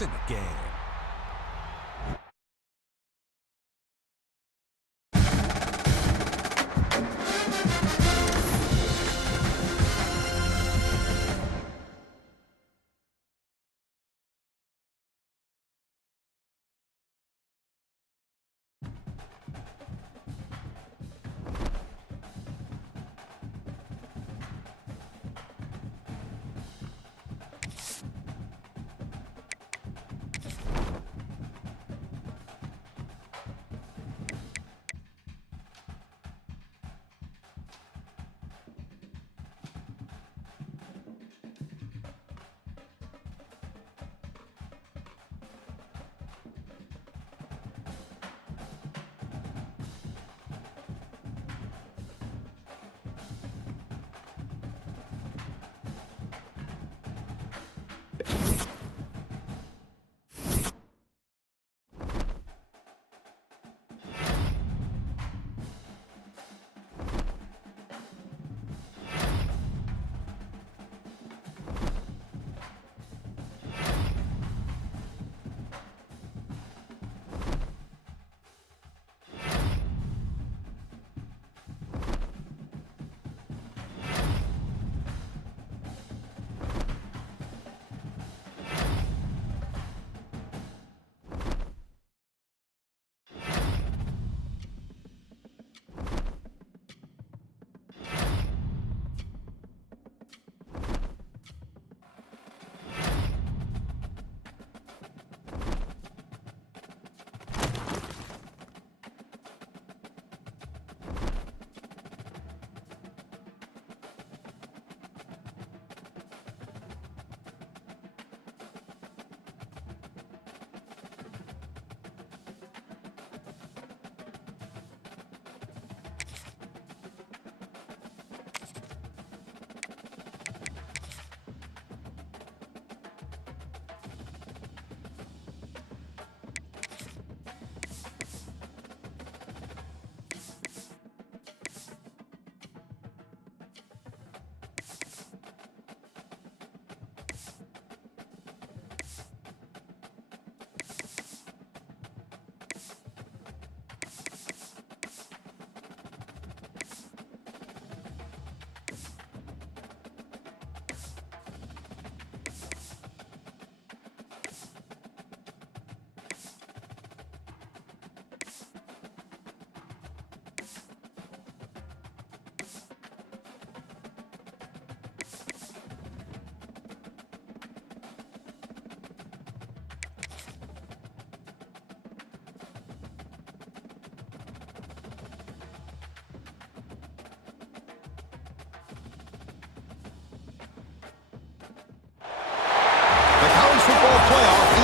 points in the game.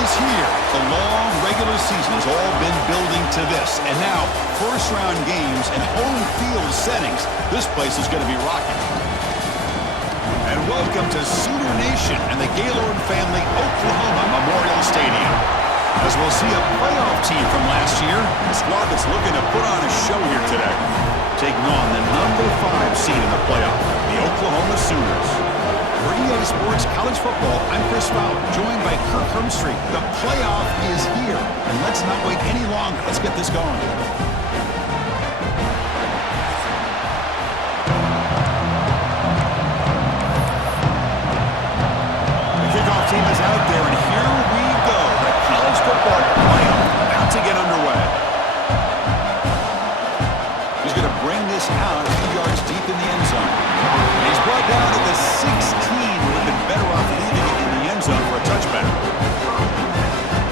Here. The long regular season has all been building to this. And now, first-round games and home field settings. This place is going to be rocking. And welcome to Sooner Nation and the Gaylord Family Oklahoma Memorial Stadium. As we'll see a playoff team from last year, a squad that's looking to put on a show here today. Taking on the number 5 seed in the playoff, the Oklahoma Sooners. For EA Sports College Football, I'm Chris Fowler, joined by Kirk Hermstreet. The playoff is here, and let's not wait any longer. Let's get this going. The kickoff team is out there, and here we go. The college football playoff about to get underway. He's going to bring this out a few yards deep in the end zone. And he's brought down to the 16. Would have been better off leaving it in the end zone for a touchback.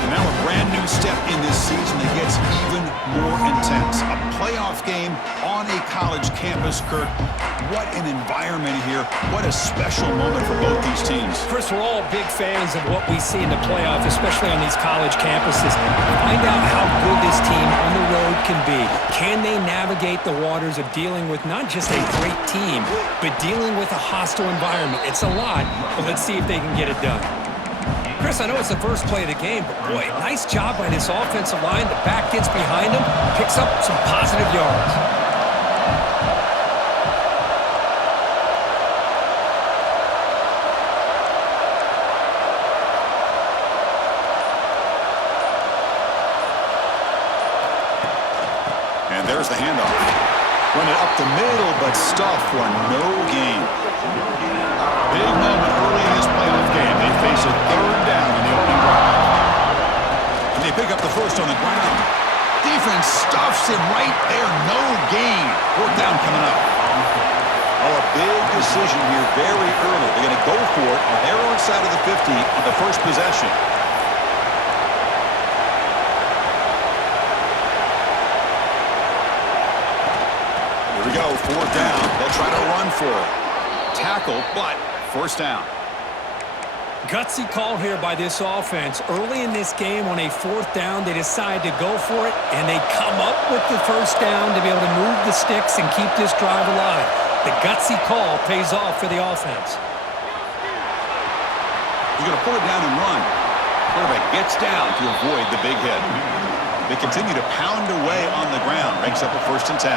And now a brand new step in this season that gets even more intense. A playoff game on a college campus, Kirk. What an environment here. What a special moment for both these teams. Chris, we're all big fans of what we see in the playoff, especially on these college campuses. Find out how good this team on the road can be. Can they navigate the waters of dealing with not just a great team, but dealing with a hostile environment? It's a lot, but let's see if they can get it done. Chris, I know it's the first play of the game, but boy, nice job by this offensive line. The back gets behind him, picks up some positive yards. There's the handoff. Run it up the middle, but stuffed for no gain. Big moment early in this playoff game. They face a third down in the opening drive. And they pick up the first on the ground. Defense stuffs him right there. No gain. Fourth down coming up. Oh, a big decision here very early. They're going to go for it on their own side of the 50 on the first possession. Here we go, fourth down. They'll try to run for it. Tackle, but first down. Gutsy call here by this offense. Early in this game on a fourth down, they decide to go for it, and they come up with the first down to be able to move the sticks and keep this drive alive. The gutsy call pays off for the offense. He's going to pull it down and run. Quarterback gets down to avoid the big hit. They continue to pound away on the ground. Ranks up a 1st and 10.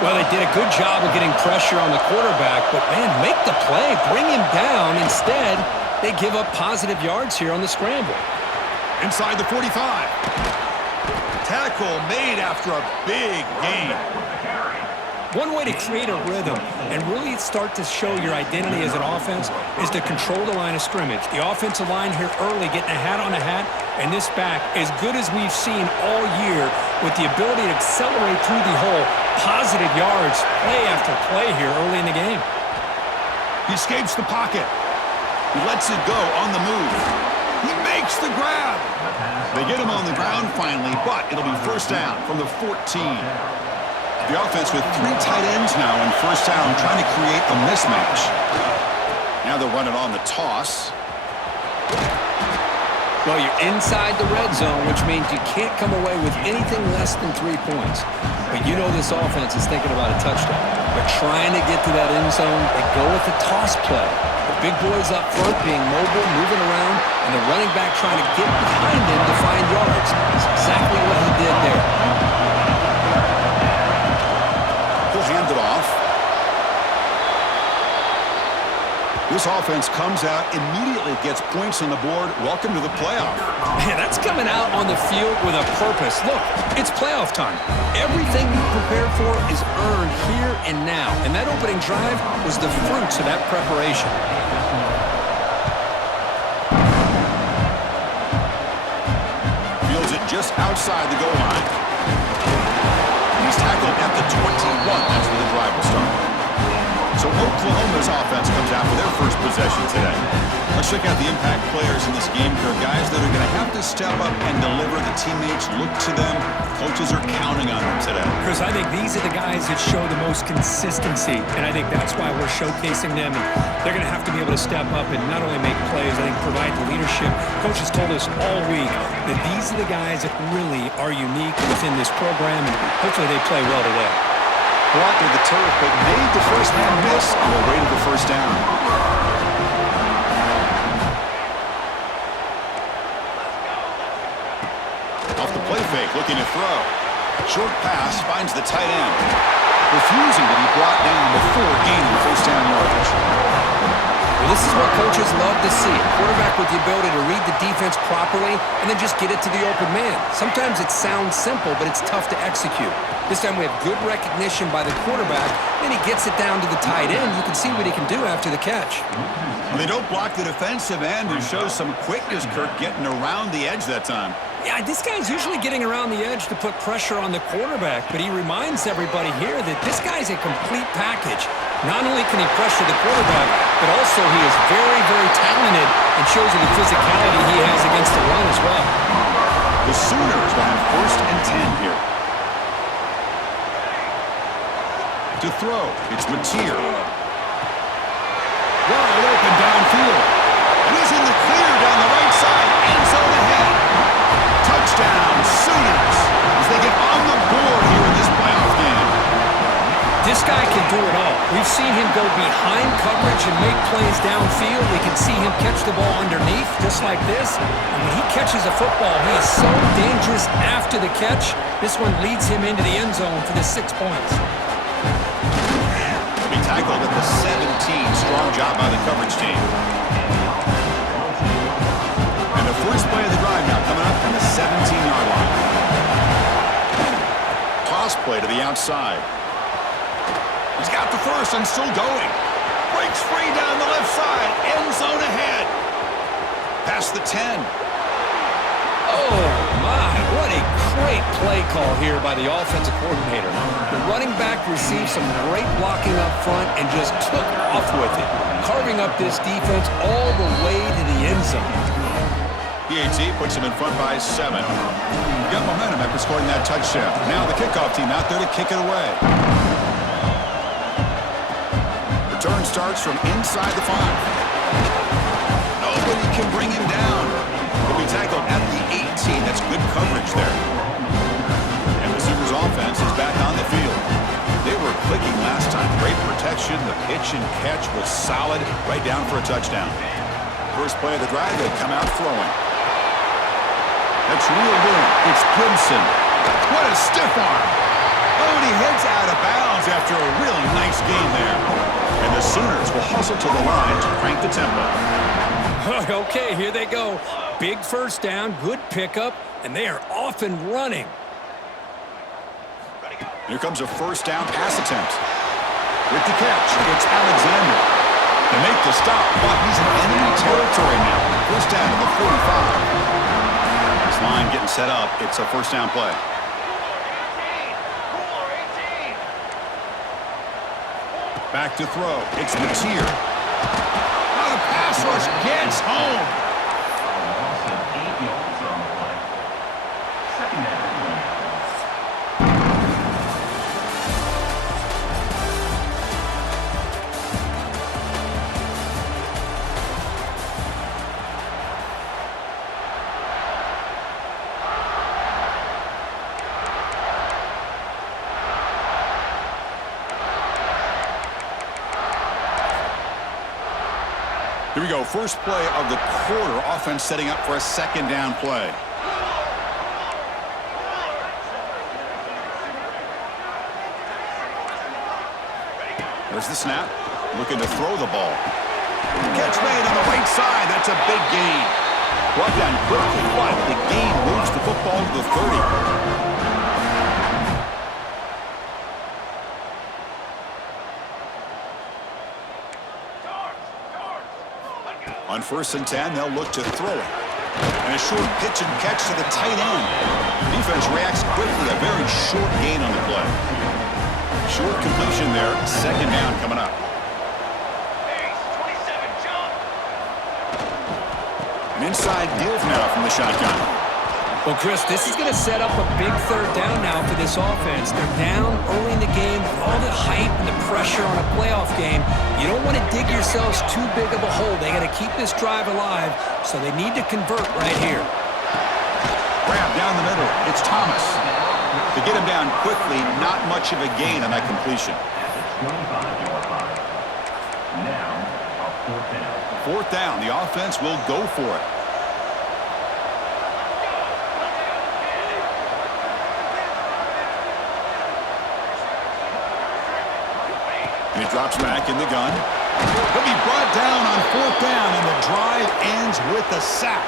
Well, they did a good job of getting pressure on the quarterback, but, man, make the play. Bring him down. Instead, they give up positive yards here on the scramble. Inside the 45. Tackle made after a big gain. One way to create a rhythm and really start to show your identity as an offense is to control the line of scrimmage. The offensive line here early getting a hat on a hat, and this back, as good as we've seen all year, with the ability to accelerate through the hole, positive yards, play after play here early in the game. He escapes the pocket. He lets it go on the move. He makes the grab. They get him on the ground finally, but it'll be first down from the 14. The offense with 3 tight ends now on first down, trying to create a mismatch. Now they're running on the toss. Well, you're inside the red zone, which means you can't come away with anything less than 3 points. But you know this offense is thinking about a touchdown. They're trying to get to that end zone. They go with the toss play. The big boys up front being mobile, moving around, and the running back trying to get behind him to find yards. That's exactly what he did there. Hand it off. This offense comes out, immediately gets points on the board. Welcome to the playoff. Man, that's coming out on the field with a purpose. Look, it's playoff time. Everything you prepared for is earned here and now. And that opening drive was the fruits of that preparation. Fields it just outside the goal line. He's tackled at the 21. That's where the drive will start. So Oklahoma's offense comes out for their first possession today. Let's check out the impact players in this game. There are guys that are going to have to step up and deliver. The teammates look to them. Coaches are counting on them today. Chris, I think these are the guys that show the most consistency, and I think that's why we're showcasing them. And they're going to have to be able to step up and not only make plays, I think provide the leadership. Coaches told us all week that these are the guys that really are unique within this program, and hopefully they play well today. Blocked at the turf, but made the first man miss on the way to the first down. Off the play fake, looking to throw. Short pass finds the tight end. Refusing to be brought down before gaining first down yardage. Well, this is what coaches love to see. A quarterback with the ability to read the defense properly and then just get it to the open man. Sometimes it sounds simple, but it's tough to execute. This time we have good recognition by the quarterback. Then he gets it down to the tight end. You can see what he can do after the catch. Well, they don't block the defensive end and show some quickness, Kirk, getting around the edge that time. Yeah, this guy's usually getting around the edge to put pressure on the quarterback, but he reminds everybody here that this guy's a complete package. Not only can he pressure the quarterback, but also he is very, very talented and shows you the physicality he has against the run as well. The Sooners will have first and 10 here. To throw, it's Mateer. Wide open downfield. And he's in the clear down the right side. End zone ahead. Touchdown, Sooners, as they get on the board here in this playoff game. This guy can do it all. We've seen him go behind coverage and make plays downfield. We can see him catch the ball underneath, just like this. And when he catches a football, he is so dangerous after the catch. This one leads him into the end zone for the 6 points. He tackled at the 17. Strong job by the coverage team. And the first play of the drive now coming up from the 17-yard line. Toss play to the outside. He's got the first and still going. Breaks free down the left side. End zone ahead. Past the 10. Oh, my. What a great play call here by the offensive coordinator. The running back received some great blocking up front and just took off with it, carving up this defense all the way to the end zone. PAT puts him in front by 7. Got momentum after scoring that touchdown. Now the kickoff team out there to kick it away. Return starts from inside the 5. Nobody can bring him down. He'll be tackled at the 18. That's good coverage there. And the Sooners offense is back on the field. They were clicking last time. Great protection. The pitch and catch was solid. Right down for a touchdown. First play of the drive, they come out throwing. That's reeled in. It's Gibson. What a stiff arm. Oh, and he heads out of bounds after a really nice game there. And the Sooners will hustle to the line to crank the tempo. Okay, here they go. Big first down, good pickup, and they are off and running. Here comes a first down pass attempt. With the catch, it's Alexander. They make the stop, but he's in enemy territory now. First down to the 45. This line getting set up. It's a first down play. Back to throw. It's Mateer. Now the pass rush gets home. Here we go, first play of the quarter. Offense setting up for a second down play. There's the snap. Looking to throw the ball. Catch made on the right side. That's a big gain. Brought down quickly, but the gain moves the football to the 30. On first and 10, they'll look to throw it. And a short pitch and catch to the tight end. Defense reacts quickly. A very short gain on the play. Short completion there. Second down coming up. An inside give now from the shotgun. Well, Chris, this is going to set up a big third down now for this offense. They're down early in the game with all the hype and the pressure on a playoff game. You don't want to dig yourselves too big of a hole. They got to keep this drive alive, so they need to convert right here. Grab down the middle. It's Thomas. To get him down quickly, not much of a gain on that completion. Fourth down. The offense will go for it. And he drops back in the gun. He'll be brought down on fourth down, and the drive ends with a sack.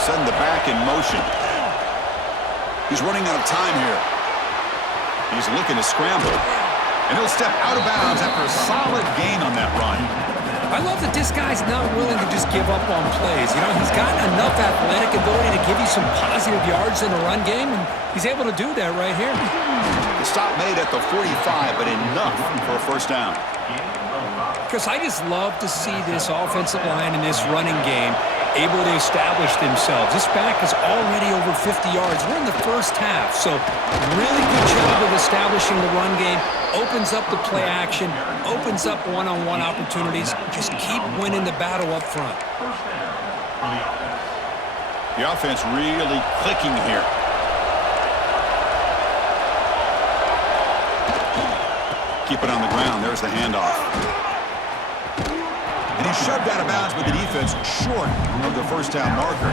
Send the back in motion. He's running out of time here. He's looking to scramble. And he'll step out of bounds after a solid gain on that run. I love that this guy's not willing to just give up on plays. You know, he's got enough athletic ability to give you some positive yards in the run game, and he's able to do that right here. The stop made at the 45, but enough for a first down. Chris, I just love to see this offensive line in this running game able to establish themselves. This back is already over 50 yards. We're in the first half, so really good job of establishing the run game. Opens up the play action, opens up one-on-one opportunities. Just keep winning the battle up front. The offense really clicking here. Keep it on the ground. There's the handoff. And he's shoved out of bounds with the defense short of the first down marker.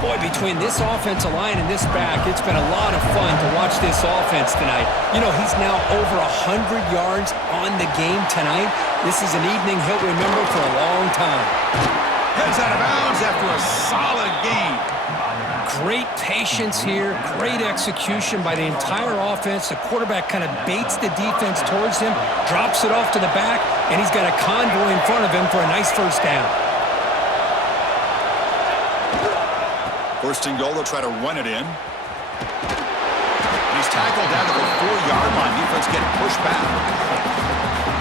Boy, between this offensive line and this back, it's been a lot of fun to watch this offense tonight. You know, he's now over 100 yards on the game tonight. This is an evening he'll remember for a long time. Heads out of bounds after a solid gain. Great patience here, great execution by the entire offense. The quarterback kind of baits the defense towards him, drops it off to the back, and he's got a convoy in front of him for a nice first down. First and goal, they'll try to run it in. He's tackled down to the 4-yard line. Defense getting pushed back.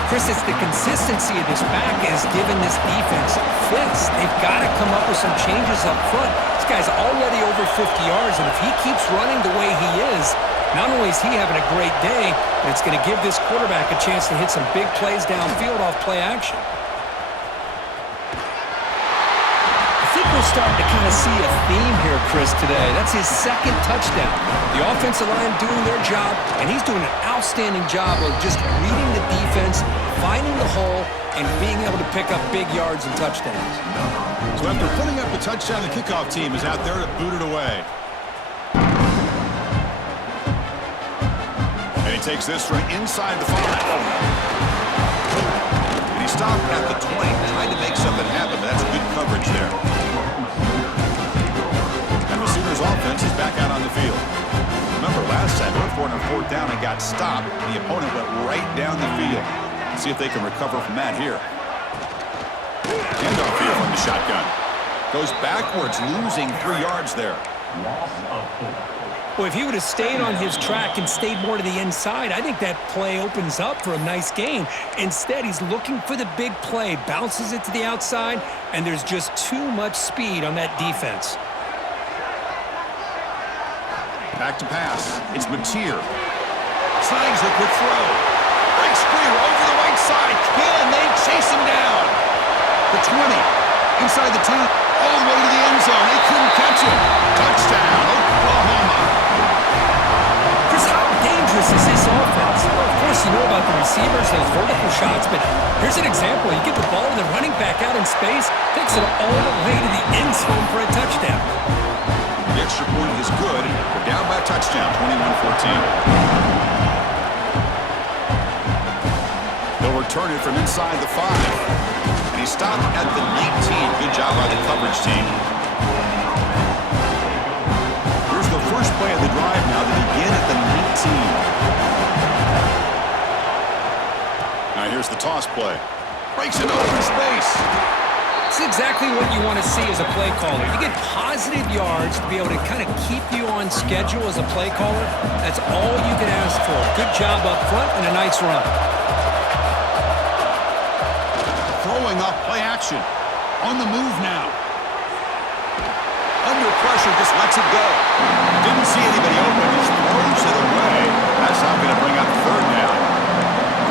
Chris, it's the consistency of this back has given this defense fits. They've got to come up with some changes up front. This guy's already over 50 yards, and if he keeps running the way he is, not only is he having a great day, but it's going to give this quarterback a chance to hit some big plays downfield off play action. I think we're starting to kind of see a theme here, Chris, today. That's his second touchdown. The offensive line doing their job, and he's doing an outstanding job of just reading the defense, finding the hole, and being able to pick up big yards and touchdowns. So after putting up the touchdown, the kickoff team is out there to boot it away. And he takes this from inside the 5. And he stopped at the 20, trying to make something happen, but that's good coverage there. And the Sooners offense is back out on the field. Remember, last time they were for it on 4th down and got stopped, and the opponent went right down the field. Let's see if they can recover from that here. Handoff here from the shotgun. Goes backwards, losing 3 yards there. Well, if he would have stayed on his track and stayed more to the inside, I think that play opens up for a nice gain. Instead, he's looking for the big play, bounces it to the outside, and there's just too much speed on that defense. Back to pass. It's Mateer. Slides the quick throw. Breaks clear over the right side. Can they chase him down? The 20. Inside the 10. All the way to the end zone. They couldn't catch him. Touchdown, Oklahoma. Chris, how dangerous is this offense? Well, of course, you know about the receivers, those vertical shots, but here's an example. You get the ball and the running back out in space, takes it all the way to the end zone for a touchdown. The extra point is good. We're down by a touchdown, 21-14. They'll return it from inside the 5. And he stopped at the 19. Good job by the coverage team. Here's the first play of the drive now. They begin at the 19. Now here's the toss play. Breaks into open space. It's exactly what you want to see as a play caller. You get positive yards to be able to kind of keep you on schedule as a play caller. That's all you can ask for. Good job up front and a nice run. Throwing off play action. On the move now. Under pressure, just lets it go. Didn't see anybody open, just throws it away. That's not going to bring up 3rd down.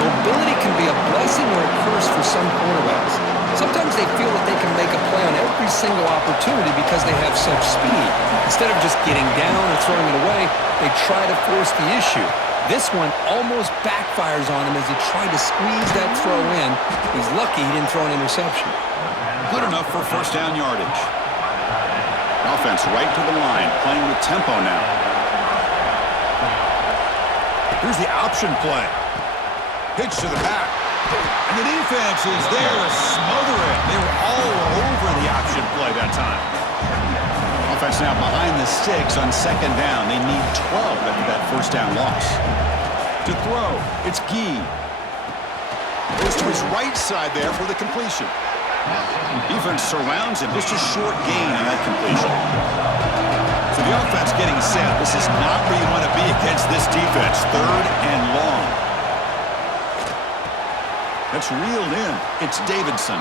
Mobility can be a blessing or a curse for some quarterbacks. Sometimes they feel that they can make a play on every single opportunity because they have such speed. Instead of just getting down or throwing it away, they try to force the issue. This one almost backfires on him as he tried to squeeze that throw in. He's lucky he didn't throw an interception. Good enough for 1st down yardage. Offense right to the line, playing with tempo now. Here's the option play. Pitch to the back. And the defense is there to smother it. They were all over the option play that time. Offense now behind the 6 on 2nd down. They need 12 after that 1st down loss. To throw, it's Gee. Goes to his right side there for the completion. Defense surrounds him. Just a short gain on that completion. So the offense getting set. This is not where you want to be against this defense. 3rd and long. That's reeled in. It's Davidson.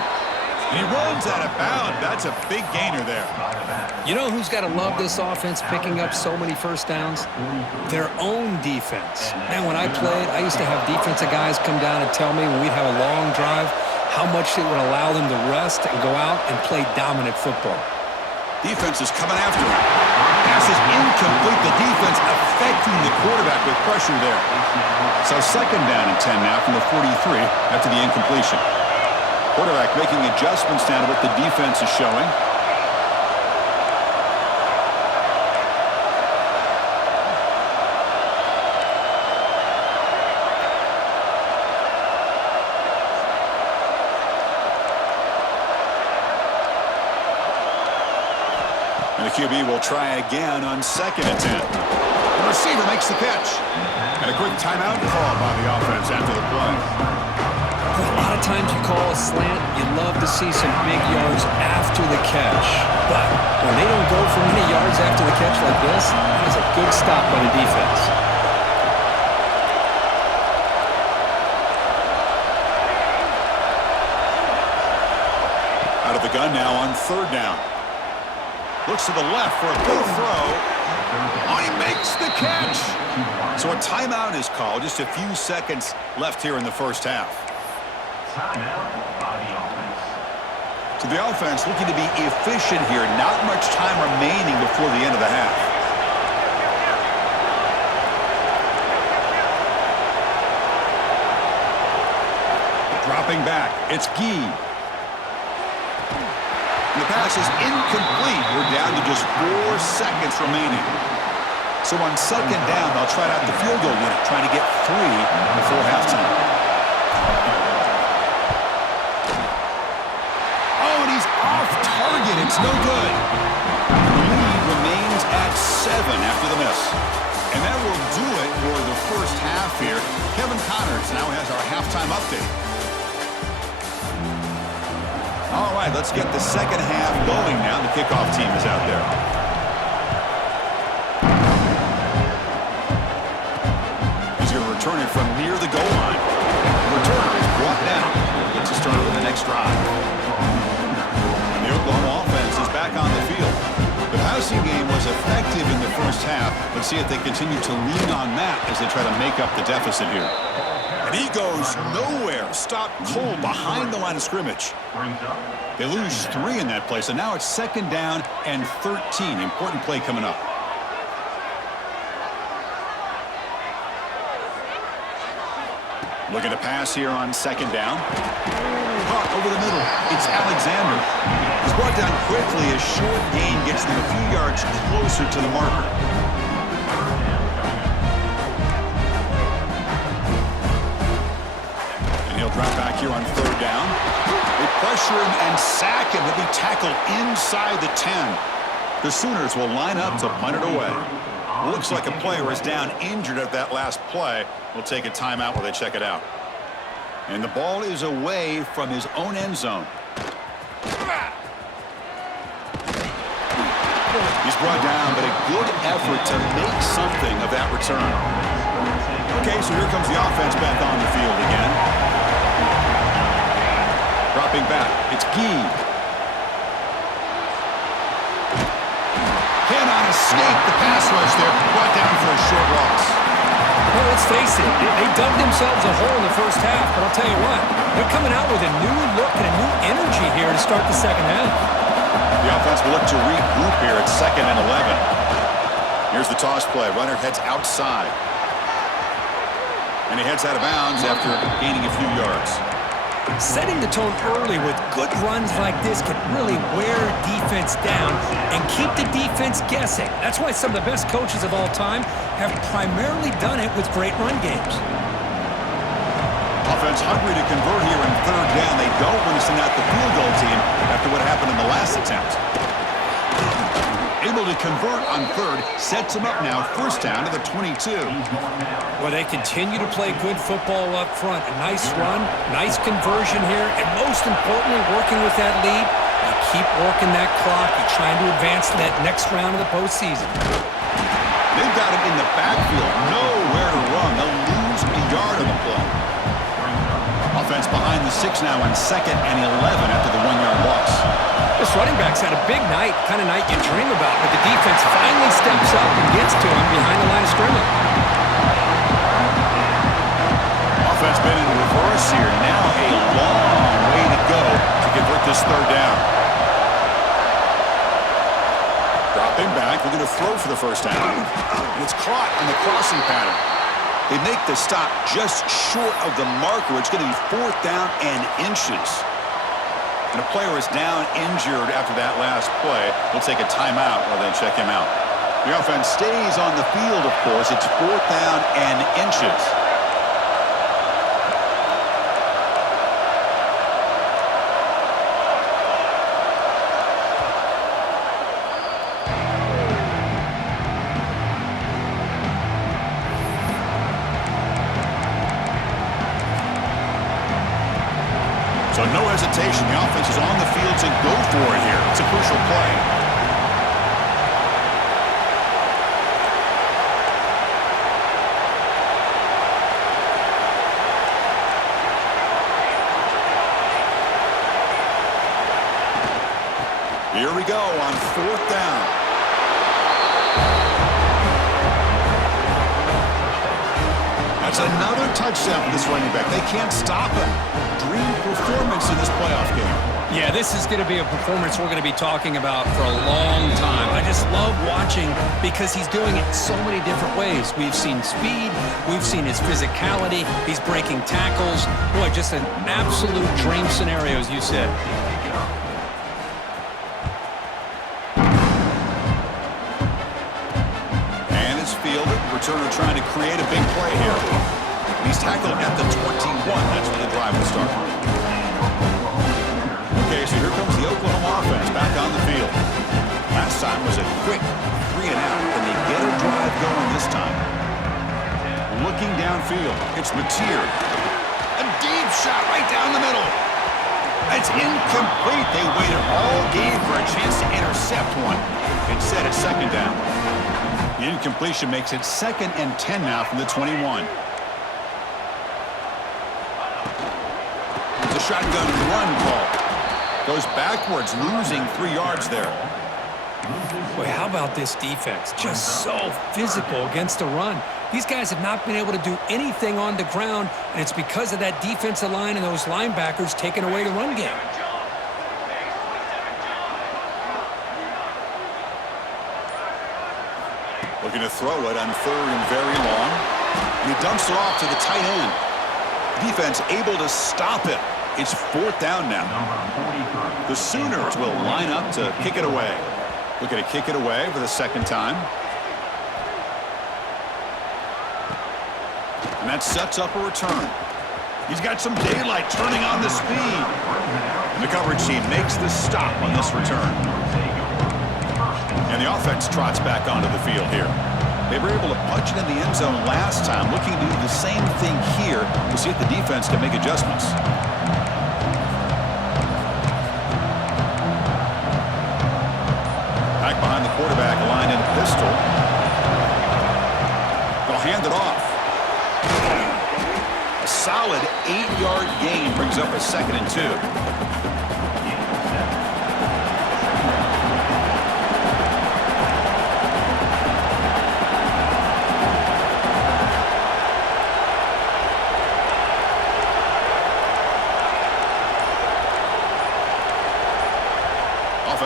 And he runs out of bounds. That's a big gainer there. You know who's got to love this offense picking up so many 1st downs? Their own defense. Man, when I played, I used to have defensive guys come down and tell me when we'd have a long drive how much it would allow them to rest and go out and play dominant football. Defense is coming after him. Pass is incomplete. The defense affecting the quarterback with pressure there. So 2nd down and 10 now from the 43 after the incompletion. Quarterback making adjustments down to what the defense is showing. QB will try again on 2nd and 10. The receiver makes the catch. And a quick timeout call by the offense after the play. A lot of times you call a slant, you love to see some big yards after the catch. But when they don't go for many yards after the catch like this, that is a good stop by the defense. Out of the gun now on 3rd down. Looks to the left for a good throw. Oh, he makes the catch. So a timeout is called. Just a few seconds left here in the first half. So the offense looking to be efficient here. Not much time remaining before the end of the half. Dropping back. It's Gee. The pass is incomplete. We're down to just 4 seconds remaining. So on 2nd down, they'll try out the field goal unit, trying to get 3 before halftime. Oh, and he's off target. It's no good. The lead remains at 7 after the miss. And that will do it for the first half here. Kevin Connors now has our halftime update. All right, let's get the second half going now. The kickoff team is out there. He's going to return it from near the goal line. The returner is brought down. Gets us started with the next drive. And the Oklahoma offense is back on the field. The passing game was effective in the first half. Let's see if they continue to lean on that as they try to make up the deficit here. And he goes nowhere. Stop cold behind the line of scrimmage. They lose 3 in that play, so now it's 2nd down and 13. Important play coming up. Looking to pass here on 2nd down. Caught over the middle. It's Alexander. He's brought down quickly as short gain gets them a few yards closer to the marker. He'll drop back here on 3rd down. They pressure him and sack him. He'll be tackled inside the 10. The Sooners will line up to punt it away. Looks like a player is down injured at that last play. We'll take a timeout while they check it out. And the ball is away from his own end zone. He's brought down, but a good effort to make something of that return. Okay, so here comes the offense back on the field again. Dropping back, it's Gee. Cannot escape the pass rush there. Brought down for a short loss. Well, let's face it, they dug themselves a hole in the first half, but I'll tell you what, they're coming out with a new look and a new energy here to start the second half. The offense will look to regroup here at 2nd and 11. Here's the toss play. Runner heads outside. And he heads out of bounds after gaining a few yards. Setting the tone early with good runs like this can really wear defense down and keep the defense guessing. That's why some of the best coaches of all time have primarily done it with great run games. Offense hungry to convert here in 3rd down. They don't want to send out the field goal team after what happened in the last attempt. Able to convert on 3rd, sets them up now, 1st down to the 22. Well, they continue to play good football up front. A nice run, nice conversion here, and most importantly, working with that lead, you keep working that clock. You're trying to advance to that next round of the postseason. They've got him in the backfield, nowhere to run. They'll lose a yard on the play. Offense behind the 6 now on 2nd and 11 after the 1-yard loss. This running back's had a big night, kind of night you dream about, but the defense finally steps up and gets to him behind the line of scrimmage. Offense been in reverse here. Now a long way to go to convert this 3rd down. Dropping back, we're going to throw for the 1st down. And it's caught on the crossing pattern. They make the stop just short of the marker. It's going to be 4th down and inches. And a player is down injured after that last play. We'll take a timeout while they check him out. The offense stays on the field, of course. It's 4th down and inches. So no hesitation. The offense is on the field to go for it here. It's a crucial play. Here we go on 4th down. That's another touchdown for this running back. They can't stop him. Dream performance in this playoff game. Yeah, this is going to be a performance we're going to be talking about for a long time. I just love watching because he's doing it so many different ways. We've seen speed. We've seen his physicality. He's breaking tackles. Boy, just an absolute dream scenario, as you said. Returner trying to create a big play here. He's tackled at the 21. That's where the drive will start. Okay, so here comes the Oklahoma offense back on the field. Last time was a quick 3 and out. Can they get a drive going this time? Looking downfield, it's Mateer. A deep shot right down the middle. It's incomplete. They waited all game for a chance to intercept one. Instead, it's 2nd down. The incompletion makes it 2nd and 10 now from the 21. It's a shotgun run call. Goes backwards, losing 3 yards there. Boy, how about this defense? Just so physical against the run. These guys have not been able to do anything on the ground, and it's because of that defensive line and those linebackers taking away the run game. Looking to throw it on 3rd and very long. And he dumps it off to the tight end. Defense able to stop it. It's 4th down now. The Sooners will line up to kick it away. Looking to kick it away for the 2nd time. And that sets up a return. He's got some daylight turning on the speed. And the coverage team makes the stop on this return. And the offense trots back onto the field here. They were able to punch it in the end zone last time, looking to do the same thing here to see if the defense can make adjustments. Back behind the quarterback, aligned in a pistol. They'll hand it off. A solid 8-yard gain brings up a 2nd and 2.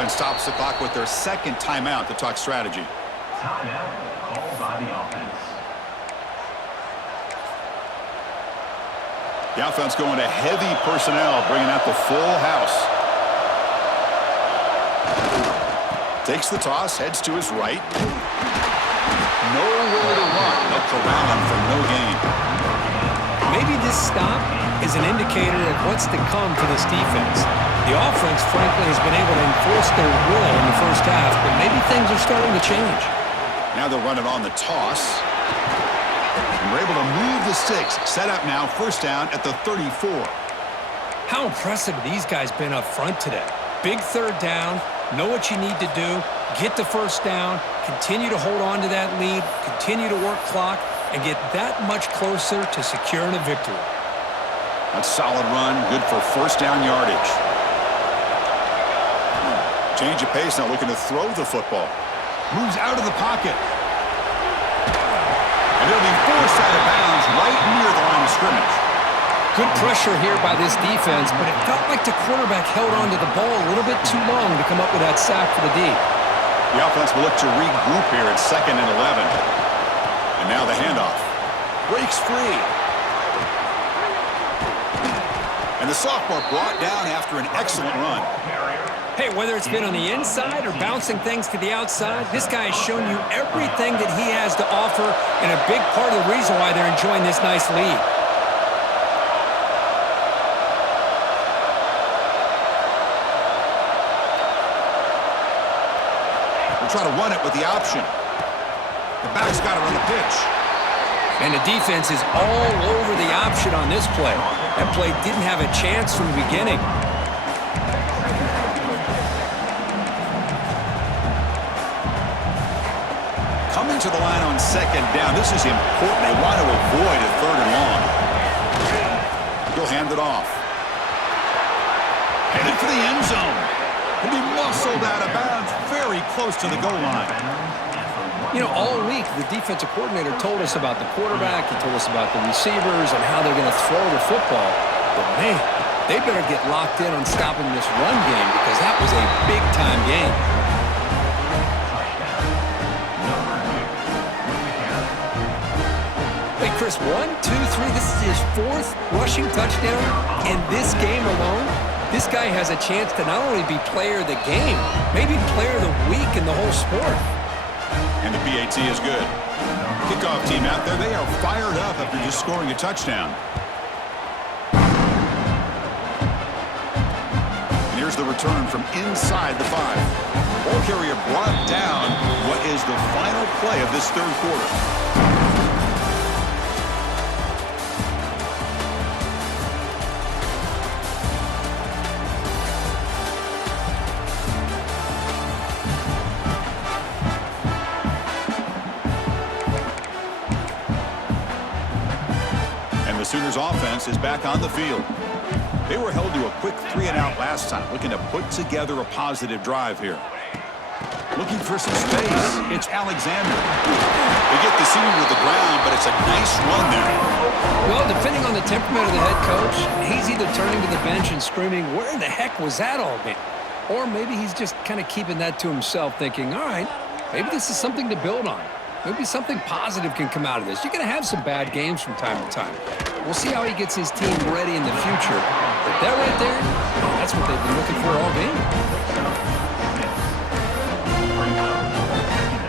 Stops the clock with their 2nd timeout to talk strategy. Timeout called by the offense. The offense going to heavy personnel, bringing out the full house. Takes the toss, heads to his right. Nowhere to run. They'll corral him for no gain. Maybe this stop is an indicator of what's to come for this defense. The offense, frankly, has been able to enforce their will in the first half, but maybe things are starting to change. Now they'll run it on the toss. And we're able to move the sticks. Set up now, 1st down at the 34. How impressive have these guys been up front today? Big 3rd down, know what you need to do, get the 1st down, continue to hold on to that lead, continue to work clock, and get that much closer to securing a victory. That's a solid run, good for 1st down yardage. Change of pace, now looking to throw the football. Moves out of the pocket. And he'll be forced out of bounds right near the line of scrimmage. Good pressure here by this defense, but it felt like the quarterback held on to the ball a little bit too long to come up with that sack for the D. The offense will look to regroup here at 2nd and 11. And now the handoff. Breaks free. And the sophomore brought down after an excellent run. Hey, whether it's been on the inside or bouncing things to the outside, this guy has shown you everything that he has to offer, and a big part of the reason why they're enjoying this nice lead. We'll try to run it with the option. The back's got it on the pitch. And the defense is all over the option on this play. That play didn't have a chance from the beginning. Coming to the line on second down. This is important. They want to avoid a third and long. He'll hand it off. Headed for the end zone. He'll be muscled out of bounds very close to the goal line. You know, all week, the defensive coordinator told us about the quarterback. He told us about the receivers and how they're going to throw the football. But, man, they better get locked in on stopping this run game because that was a big-time game. Hey, Chris, 1, 2, 3, this is his 4th rushing touchdown in this game alone. This guy has a chance to not only be player of the game, maybe player of the week in the whole sport. And the PAT is good. Kickoff team out there, they are fired up after just scoring a touchdown. And here's the return from inside the 5. Ball carrier brought down what is the final play of this third quarter. Sooners offense is back on the field. They were held to a quick 3-and-out last time, looking to put together a positive drive here. Looking for some space. It's Alexander. They get the senior to the ground, but it's a nice run there. Well, depending on the temperament of the head coach, he's either turning to the bench and screaming, where in the heck was that all been? Or maybe he's just kind of keeping that to himself, thinking, all right, maybe this is something to build on. Maybe something positive can come out of this. You're going to have some bad games from time to time. We'll see how he gets his team ready in the future. But that right there, that's what they've been looking for all game.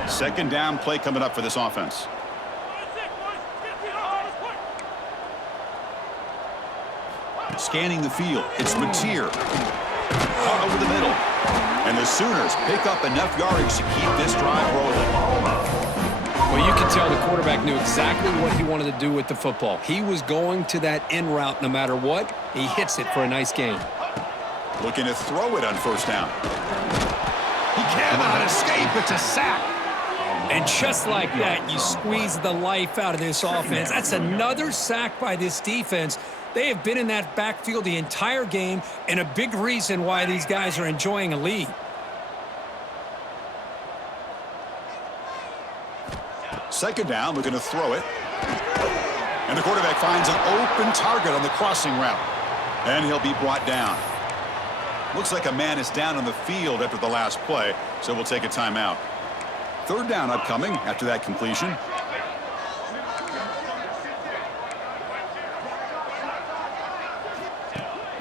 Second down play coming up for this offense. Scanning the field, it's Mateer. Caught over the middle. And the Sooners pick up enough yardage to keep this drive rolling. Well, you can tell the quarterback knew exactly what he wanted to do with the football. He was going to that in route no matter what. He hits it for a nice gain. Looking to throw it on first down. He cannot escape. It's a sack. And just like that, you squeeze the life out of this offense. That's another sack by this defense. They have been in that backfield the entire game, and a big reason why these guys are enjoying a lead. Second down, looking to throw it. And the quarterback finds an open target on the crossing route. And he'll be brought down. Looks like a man is down on the field after the last play, so we'll take a timeout. Third down upcoming after that completion.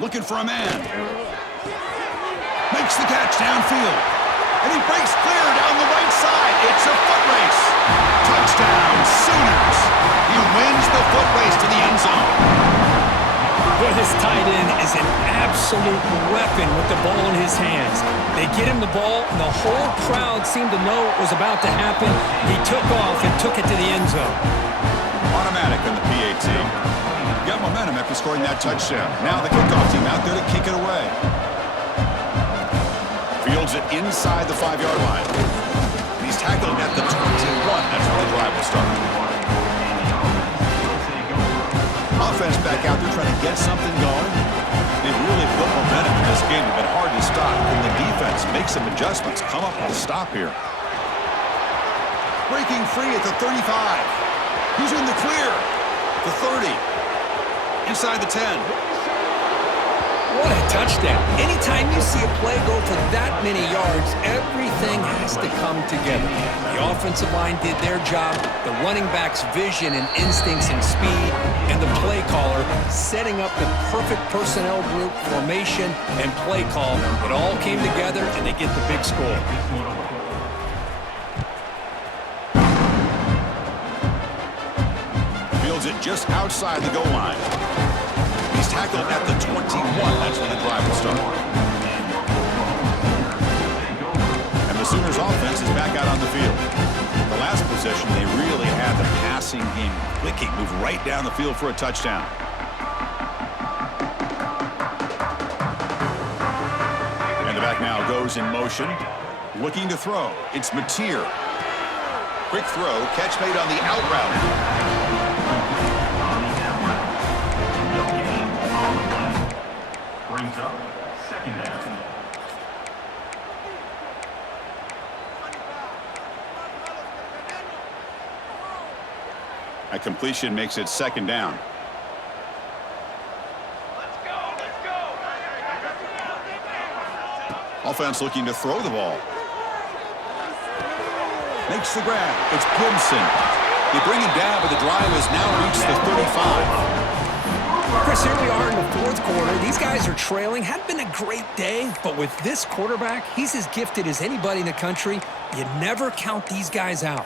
Looking for a man. Makes the catch downfield. And he breaks clear down the right side. It's a foot race. Touchdown, Sooners. He wins the foot race to the end zone. Boy, this tight end is an absolute weapon with the ball in his hands. They get him the ball, and the whole crowd seemed to know what was about to happen. He took off and took it to the end zone. Automatic on the PAT. Got momentum after scoring that touchdown. Now the kickoff team out there to kick it away. Fields it inside the 5-yard line. He's tackled at the 21. That's where the drive will start. Offense back out there trying to get something going. They've really built momentum in this game. They've been hard to stop. Can the defense make some adjustments? Come up with a stop here. Breaking free at the 35. He's in the clear. The 30. Inside the 10. What a touchdown. Anytime you see a play go for that many yards, everything has to come together. The offensive line did their job, the running back's vision and instincts and speed, and the play caller setting up the perfect personnel group, formation, and play call. It all came together, and they get the big score. Fields it just outside the goal line. He's tackled at the 21. That's when the drive will start. And the Sooners offense is back out on the field. The last possession, they really had the pass passing game clicking. Move right down the field for a touchdown. And the back now goes in motion. Looking to throw. It's Mateer. Quick throw. Catch made on the out route. On the out route. No gain on the play. Brings up second down. A completion makes it second down. Offense looking to throw the ball. Makes the grab. It's Gibson. They bring him down, but the drive has now reached the 35. Chris, here we are in the fourth quarter. These guys are trailing. Hadn't been a great day, but with this quarterback, he's as gifted as anybody in the country. You never count these guys out.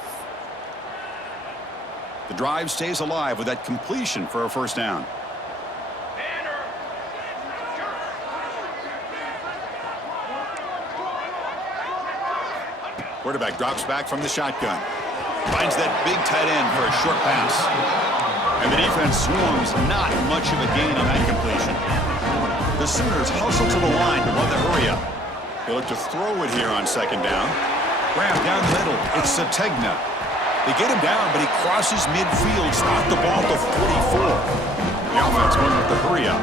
The drive stays alive with that completion for a first down. Quarterback drops back from the shotgun. Finds that big tight end for a short pass. And the defense swarms, not much of a gain on that completion. The Sooners hustle to the line to run the hurry up. They look to throw it here on second down. Grab down the middle. It's Sategna. They get him down, but he crosses midfield, spot the ball to 44. The offense going with the hurry up.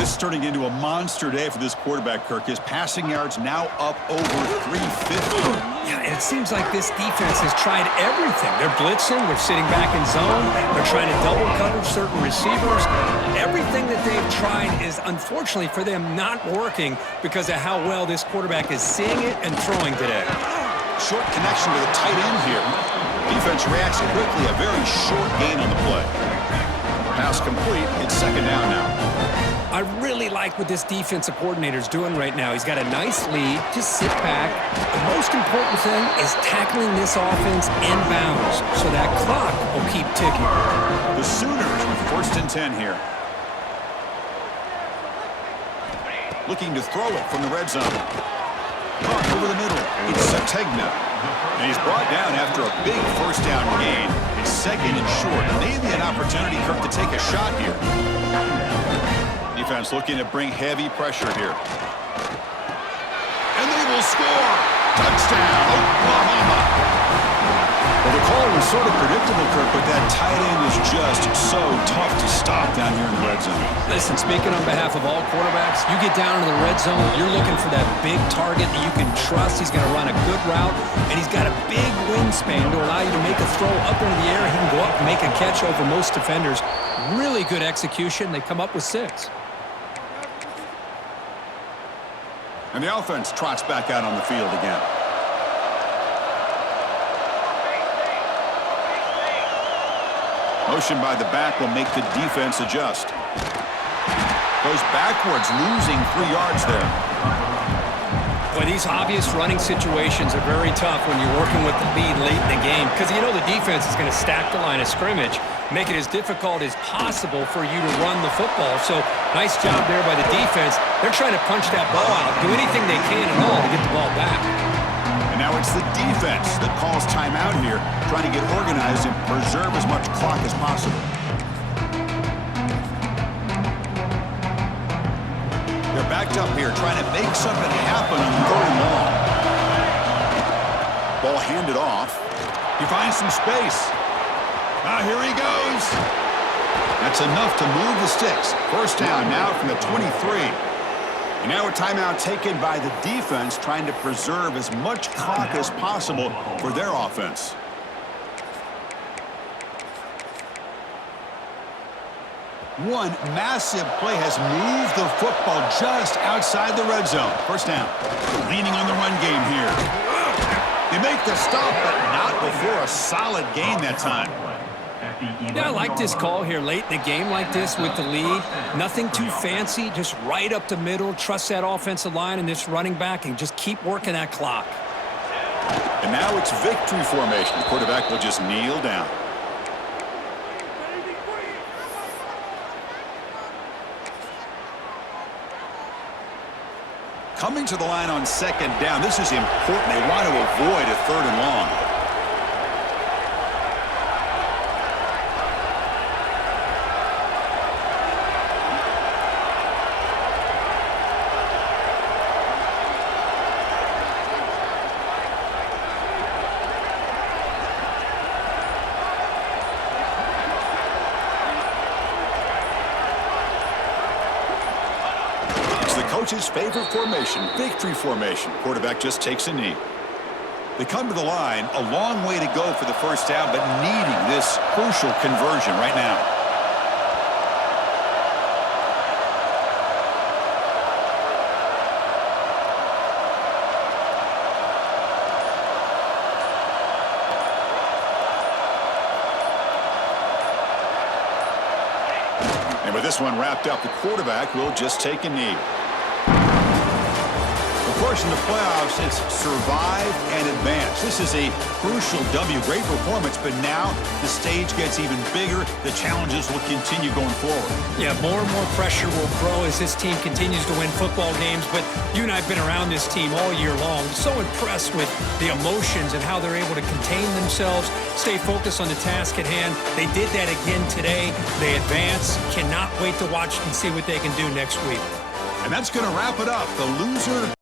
This is turning into a monster day for this quarterback, Kirk. His passing yards now up over 350. Yeah, and it seems like this defense has tried everything. They're blitzing, they're sitting back in zone, they're trying to double cover certain receivers. Everything that they've tried is, unfortunately for them, not working because of how well this quarterback is seeing it and throwing today. Short connection to the tight end here. Defense reacts quickly, a very short gain on the play. Pass complete, it's second down now. I really like what this defensive coordinator is doing right now. He's got a nice lead. Just sit back. The most important thing is tackling this offense inbounds so that clock will keep ticking. The Sooners with first and 10 here. Looking to throw it from the red zone. Caught over the middle. It's Sategna. And he's brought down after a big first down gain. It's second and short. Maybe an opportunity, Kirk, to take a shot here. Defense looking to bring heavy pressure here. And they will score. Touchdown, Oklahoma. Well, the call was sort of predictable, Kirk, but that tight end is just so tough to stop down here in the red zone. Listen, speaking on behalf of all quarterbacks, you get down to the red zone, you're looking for that big target that you can trust. He's going to run a good route, and he's got a big wingspan to allow you to make a throw up into the air. He can go up and make a catch over most defenders. Really good execution. They come up with 6. And the offense trots back out on the field again. Motion by the back will make the defense adjust. Goes backwards, losing 3 yards there. Well, these obvious running situations are very tough when you're working with the lead late in the game because you know the defense is going to stack the line of scrimmage, make it as difficult as possible for you to run the football. So nice job there by the defense. They're trying to punch that ball out, do anything they can at all to get the ball back. And now it's the defense that calls timeout here, trying to get organized and preserve as much clock as possible. They're backed up here, trying to make something happen on 3rd and long. Ball handed off. He finds some space. Here he goes. That's enough to move the sticks. First down now from the 23. And now a timeout taken by the defense, trying to preserve as much clock as possible for their offense. One massive play has moved the football just outside the red zone. First down. Leaning on the run game here. They make the stop, but not before a solid gain that time. Yeah, I like this call here late in the game like this with the lead. Nothing too fancy, just right up the middle. Trust that offensive line and this running back and just keep working that clock. And now it's victory formation. The quarterback will just kneel down. Coming to the line on second down. This is important. They want to avoid a 3rd and long. coach's favorite formation, victory formation. Quarterback just takes a knee. They come to the line, a long way to go for the first down, but needing this crucial conversion right now. And with this one wrapped up, the quarterback will just take a knee. Of course, in the playoffs, it's survive and advance. This is a crucial W. Great performance, but now the stage gets even bigger. The challenges will continue going forward. Yeah, more and more pressure will grow as this team continues to win football games, but you and I have been around this team all year long. So impressed with the emotions and how they're able to contain themselves, stay focused on the task at hand. They did that again today. They advance. Cannot wait to watch and see what they can do next week. And that's going to wrap it up. The loser